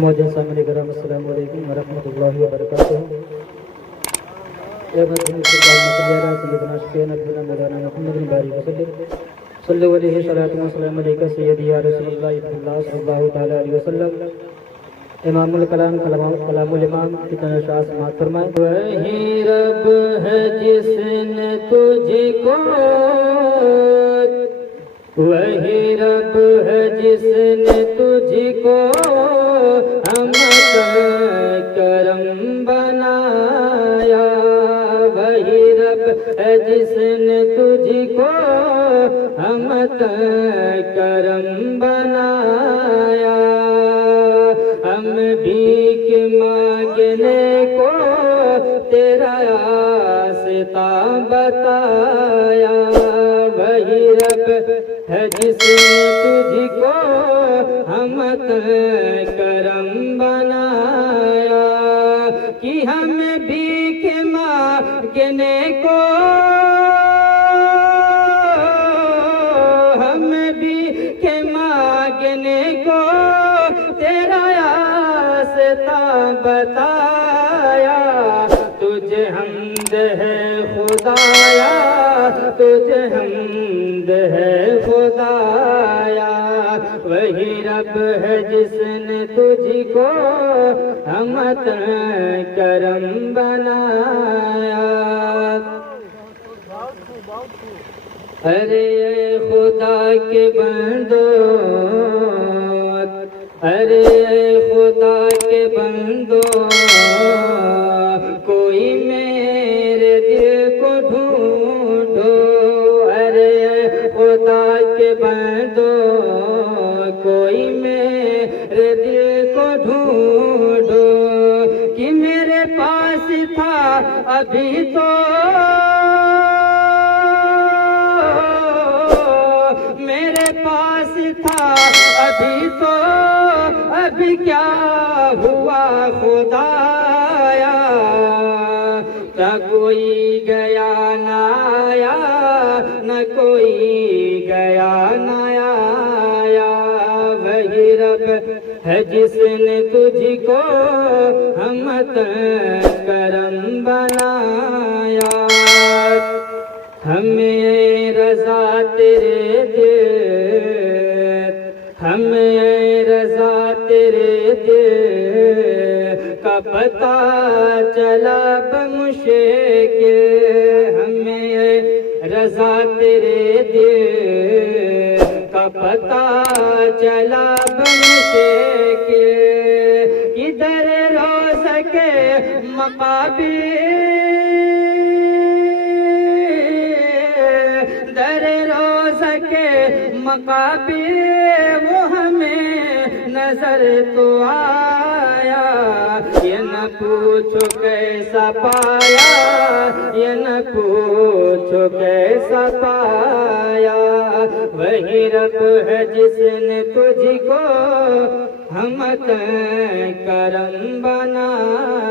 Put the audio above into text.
معزز سامعین کرام السلام علیکم ورحمۃ اللہ وبرکاتہ۔ سیدنا شفیعنا نبینا مولانا محمد بارک وسلم صلی علیہ صلاۃ و سلام علیکہ سیدی یا رسول اللہ صلی اللہ تعالی علیہ وسلم۔ امام الکلام کلام الامام کتنا شاہ سماعت فرمائے۔ وہی رب ہے جس نے تجھ کو، وہی رب ہے جس نے تجھ کو کرم بنایا، وہی رب ہے جس نے تجھ کو کرم بنایا۔ ہم بھیک مانگنے کو تیرا راستہ بتایا، وہی رب ہے جس نے تجھ کو کرم بنایا، کہ ہم بھیک مانگنے کو، ہم بھیک مانگنے کو تیرا راستہ بتایا۔ تجھے حمد ہے خدایا، تجھے حمد ہے خدایا، وہی رب ہے جس نے تجھ کو کرم بنایا۔ ارے خدا کے بندو، ارے خدا کے بندو، کوئی میرے دل کو ڈھونڈو، ارے خدا کے بندو، کوئی میرے دل کو ڈھونڈو، کہ میرے پاس تھا ابھی تو، میرے پاس تھا ابھی تو، اب کیا ہوا خدایا، نہ کوئی گیا نہ آیا، نہ کوئی گیا نہ آیا، وہی رب ہے جس نے تجھ کو کرم بنایا۔ ہمیں رضا تیرے دل، ہمیں رضا تیرے دل کا پتہ چلا بمشکل، ہمیں رضا تیرے دل کا پتہ چلا بمشکل، ادھر روز کے مقابل، در روز کے مقابل وہ ہمیں نظر تو آیا، یہ نہ پوچھو کیسا پایا، یہ نہ پوچھو کیسا پایا، وہی رب ہے جس نے تجھ کو کرم بنایا۔